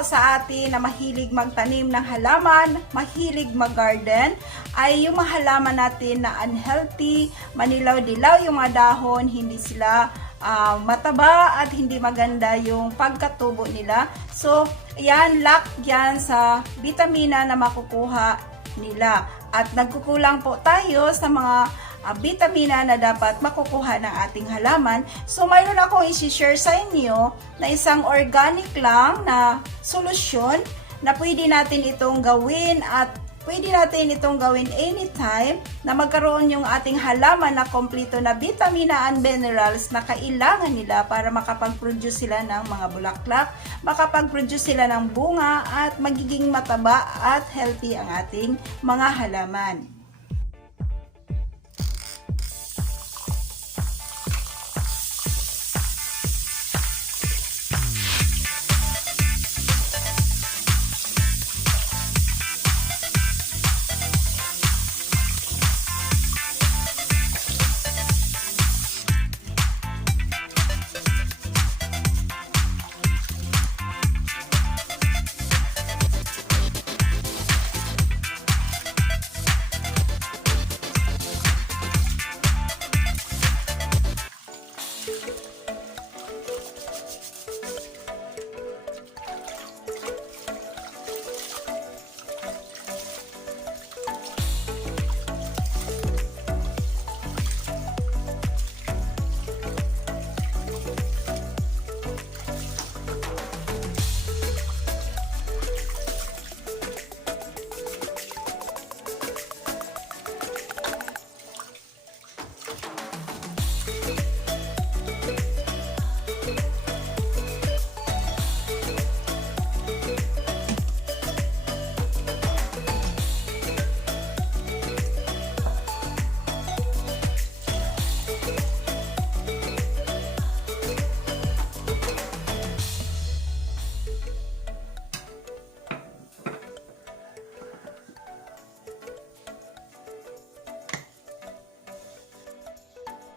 sa atin na mahilig magtanim ng halaman, mahilig mag-garden, ay yung mga halaman natin na unhealthy, manilaw-dilaw yung mga dahon, hindi sila mataba at hindi maganda yung pagkatubo nila. So, yan, lack yan sa vitamina na makukuha nila. At nagkukulang po tayo sa mga vitamina na dapat makukuha ng ating halaman. So, mayroon akong isi-share sa inyo na isang organic lang na solusyon na pwede natin itong gawin at pwede natin itong gawin anytime na magkaroon yung ating halaman na kompleto na vitamina and minerals na kailangan nila para makapag-produce sila ng mga bulaklak, makapag-produce sila ng bunga at magiging mataba at healthy ang ating mga halaman.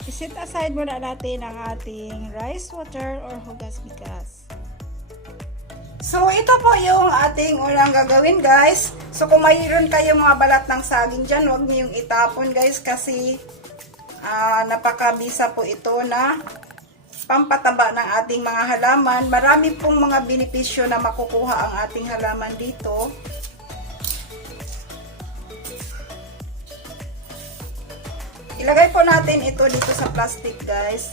I-set aside muna natin ang ating rice water or hugas bigas. So, ito po yung ating unang gagawin, guys. So, kung mayroon kayong mga balat ng saging dyan, huwag niyo yung itapon, guys, kasi napakabisa po ito na pampataba ng ating mga halaman. Marami pong mga benipesyo na makukuha ang ating halaman dito. Ilagay po natin ito dito sa plastic, guys.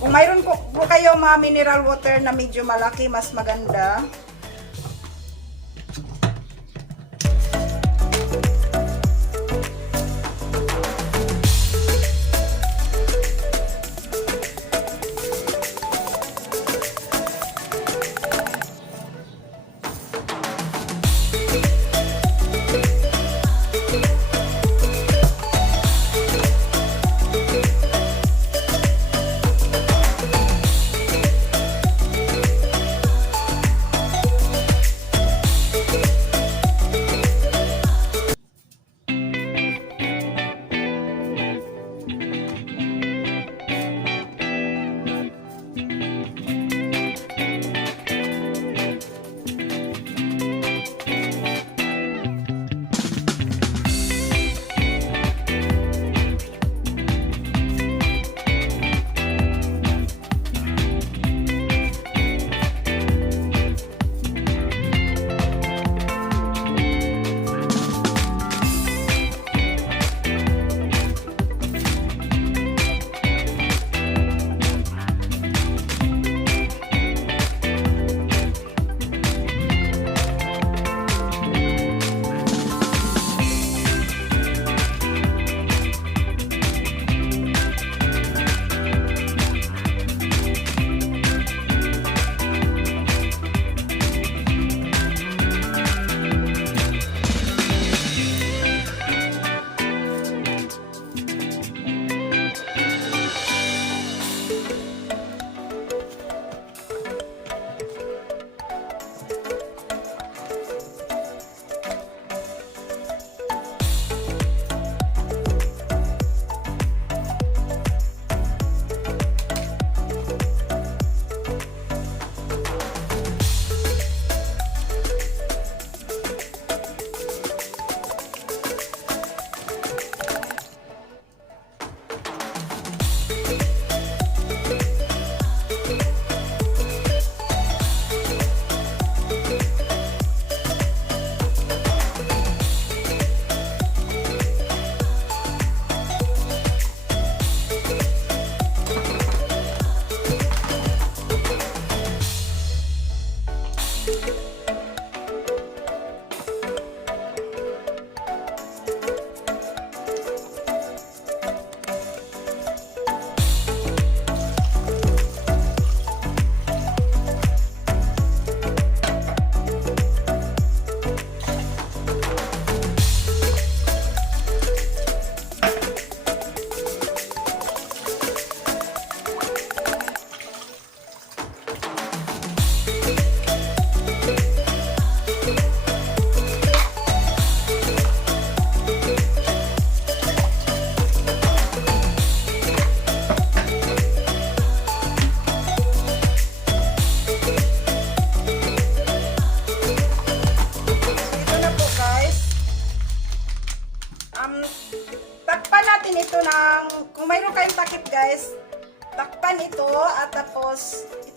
Kung mayroon po kayo mga mineral water na medyo malaki, mas maganda.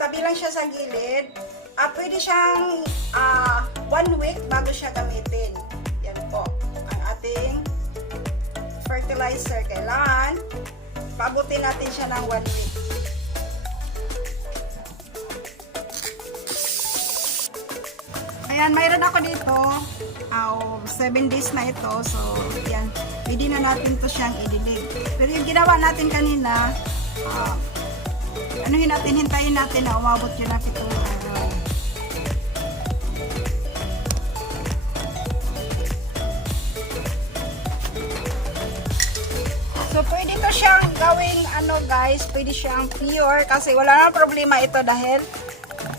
itabi lang siya sa gilid. Pwede siyang 1 week bago siya gamitin. Yan po, ang ating fertilizer. Kailangan paabutin natin siya ng 1 week. Ayan, mayroon ako dito 7 days na ito. So, yan, pwede na natin to siyang idilig. Pero yung ginawa natin kanina, hintayin natin na umabot yun na 7 araw. So, pwede to siyang gawing guys, pwede siyang pure kasi wala na problema ito dahil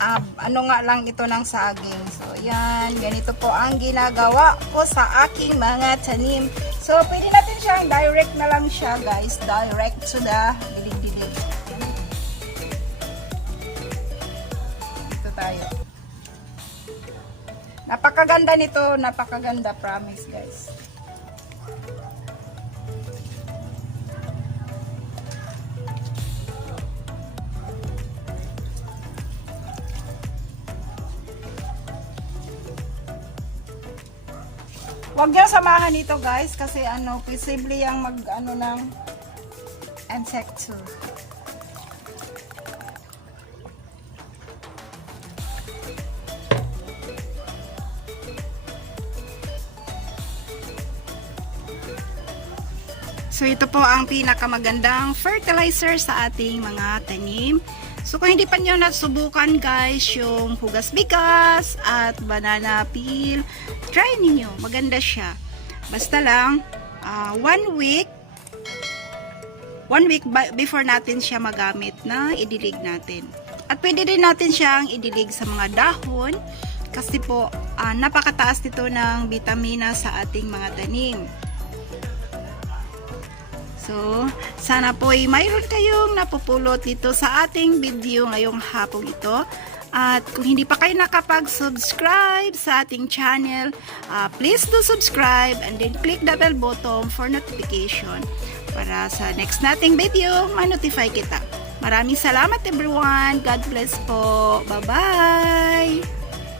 nga lang ito ng saging. So, yan, ganito po ang ginagawa ko sa aking mga tanim. So, pwede natin siyang direct na lang siya guys, direct to the dilig-dilig. Dito tayo. Napakaganda nito, napakaganda, promise guys. Huwag niyo samahan ito guys kasi posible yang ng insects. So ito po ang pinakamagandang fertilizer sa ating mga tanim. So kung hindi pa nyo nasubukan guys yung hugas bigas at banana peel, try ninyo, maganda siya. Basta lang 1 week before natin siya magamit na idilig natin. At pwede din natin siyang idilig sa mga dahon kasi po napakataas nito ng vitamina sa ating mga tanim. So, sana po ay mayroon kayong napupulot dito sa ating video ngayong hapong ito. At kung hindi pa kayo nakapag-subscribe sa ating channel, please do subscribe and then click the bell button for notification para sa next nating video, ma-notify kita. Maraming salamat everyone. God bless po. Bye-bye!